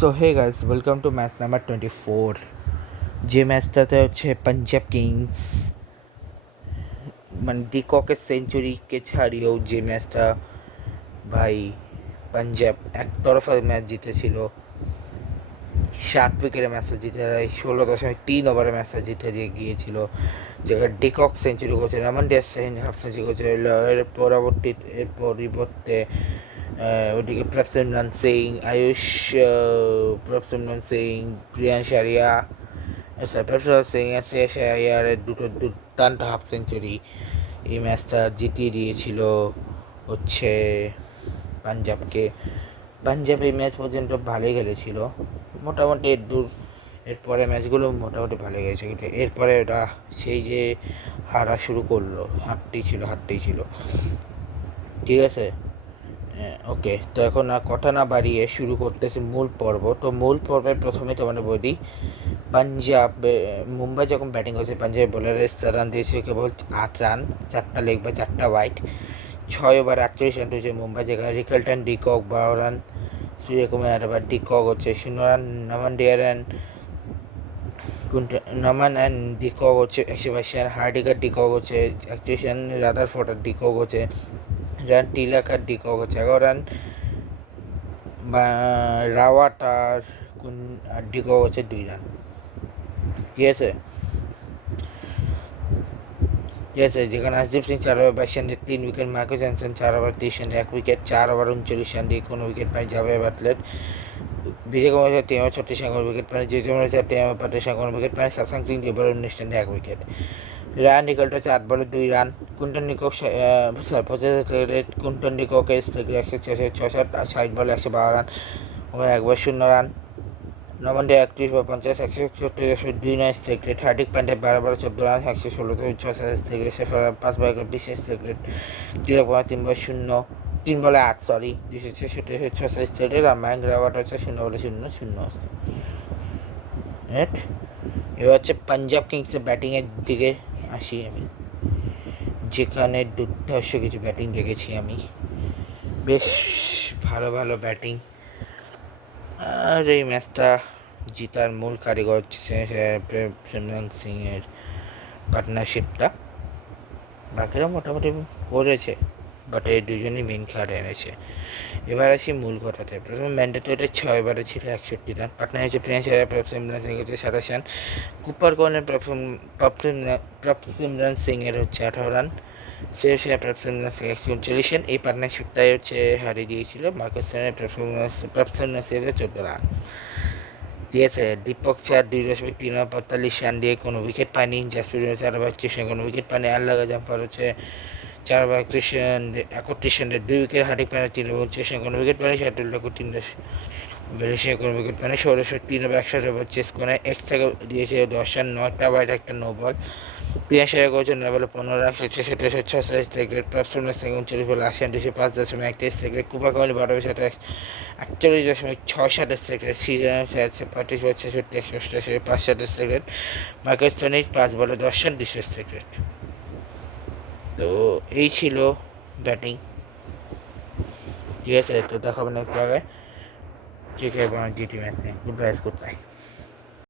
So hey guys, welcome to match number 24। যে ম্যাচটাতে হচ্ছে Punjab Kings মানে ডিককের সেঞ্চুরিকে ছাড়িয়েও যে ম্যাচটা ভাই পাঞ্জাব একতরফা ম্যাচ জিতেছিল, 7 উইকেটের ম্যাচটা জিতে 16.3 ওভারের ম্যাচটা জিতে গিয়েছিল, যেখানে ডিকক সেঞ্চুরি করেছে, রমন ডিয়াস হাফ সেঞ্চুরি করেছে। এর পরিবর্তে ওদিকে প্রভসিমরন সিং, আয়ুষ প্রভসিমরন সিং, প্রিয়াংশ আরিয়া, প্রভসিমরন সিং আরিয়ারের দুটো দুর্দান্ত হাফ সেঞ্চুরি এই ম্যাচটা জিতিয়ে দিয়েছিল হচ্ছে পাঞ্জাবকে। পাঞ্জাব এই ম্যাচ পর্যন্ত ভালোই খেলেছিল, মোটামুটি এরপরে ম্যাচগুলো মোটামুটি ভালো গেছে, কিন্তু এরপরে ওটা সেই যে হারা শুরু করলো, হারতেই ছিল। ঠিক আছে, ওকে। তো এখন কথা না বাড়িয়ে শুরু করতেছি মূল পর্ব। তো মূল পর্বে প্রথমে তোমাদের বলি, পাঞ্জাব মুম্বাই যখন ব্যাটিং করছে, পাঞ্জাবের বোলারের রান দিয়েছে কেবল 8 রান, 4টা লেগ বা 4টা ওয়াইড, 6 ওভার 48 রান হয়েছে মুম্বাই, যেখানে রিকেলটন ডিকক 12 রান, সূর্যকুমার আবার ডিকক হচ্ছে 0 রান, নমান অ্যান্ড ডিকক হচ্ছে 122 রান, হার্ডিকার ডিকক হচ্ছে 41 রান, রাদারফোর্ড ডিকক হচ্ছে রান, টিলাকার ডিকক হচ্ছে 11 রান, রাওয়াট আর ডিকক হচ্ছে 2 রান। ঠিক আছে, যেখানে আশদীপ সিং 4 ওভার 22 রান দিয়ে 3 wicket, Marco Johnson 4 over 23 run দিয়ে 1 উইকেট, 4 ওভার 39 রান দিয়ে কোনো উইকেট পায় জাভেদ বাটলার, বিজয় কুমার 3 ওভার 36 রান কোনো উইকেট পায়, জেজুমরা 3 ওভার 35 রান কোনো উইকেট পায়, শশাঙ্ক সিং 2 ওভার 19 রান দিয়ে 1 উইকেট, রায়ান নিকল্টো 4 বলে 2 রান, কুইন্টন ডিকক 25 কুইন্টন ডিককের 166 আর 60 বলে 112 রান, 1 ওভার 0 রান, নমন্ডে 31 বা 50 161 2 রান সেক্রেট, হার্দিক পান্ডে 12 14 রান 116 সেক্রেট, শেফার 5 বলে 20 সেক্রেট, তিলক বর্মা 3 বলে 0 3 বলে 8 সরি 266 সেক্রেট, আর ম্যাঙ্ক রাওয়াট হচ্ছে 0 বলে 0 এবার হচ্ছে পাঞ্জাব কিংসের ব্যাটিংয়ের দিকে আসি আমি, যেখানে দুর্ধর্ষ কিছু ব্যাটিং দেখেছি আমি, বেশ ভালো ব্যাটিং। আর এই ম্যাচটা জিতার মূল কারিগর হচ্ছে সিমরন সিংয়ের পার্টনারশিপটা, বাকিরা মোটামুটি করেছে, বাট এই দুজনই মেন খেলাটা এনেছে। এবার আসি মূল কথাতে। প্রথমে ম্যান্ডেটরিটা 6 ওভারে ছিল 61 রান, পার্টনার হচ্ছে প্রিয়াংশ আরিয়া, প্রভসিমরন সিং হচ্ছে 27 রান, কুপার কর্নের প্রভসিমরন সিংয়ের হচ্ছে 18 রান, প্রভসিমরন সিং 139 রান। এই পার্টনারশিপটাই হচ্ছে হারিয়ে দিয়েছিল মার্কাস সেনের প্রভসিমরন সিংয়ের 14 রান। ঠিক আছে, দীপক চার 2.3 রান দিয়ে কোনো উইকেট পায়নি, জাসপ্রীত 4 ওভার 31 রান কোনো উইকেট পায়নি, আল্লাগা জাম্পার হচ্ছে 4 over 31 run 2 wicket, Hardik Pandya 3 over 29 run কোনো উইকেট পায়নি, শার্দুল ঠাকুর 3 কোনো উইকেট পায়নি, সৌরভ 3 ওভার 61 ওভার চেস করে এক্স থেকে দিয়েছে 10 রান, 9টা ওয়াইড একটা নো বল, প্রিয়াংশ আরিয়া করেছে 9 বলে 15 রান 166 সেকেন্ড, প্রভসিমরন সিং 39 বলে 80 রান 205.31 সেকেন্ড, কুপার কর্নের 12 বলে 41.67 সেকেন্ড, সিজন 35 বলে 66 188 5 সেকেন্ড, মার্কাস ধোনি 5 বলে 10 রান 200 সেকেন্ড। তো এই ছিল ব্যাটিং। ঠিক আছে, তো দেখাবো নেক্সট জায়গায়, ঠিক আছে, আমার জিটি ম্যাচ নেই, গুড বাই, গুড বাই।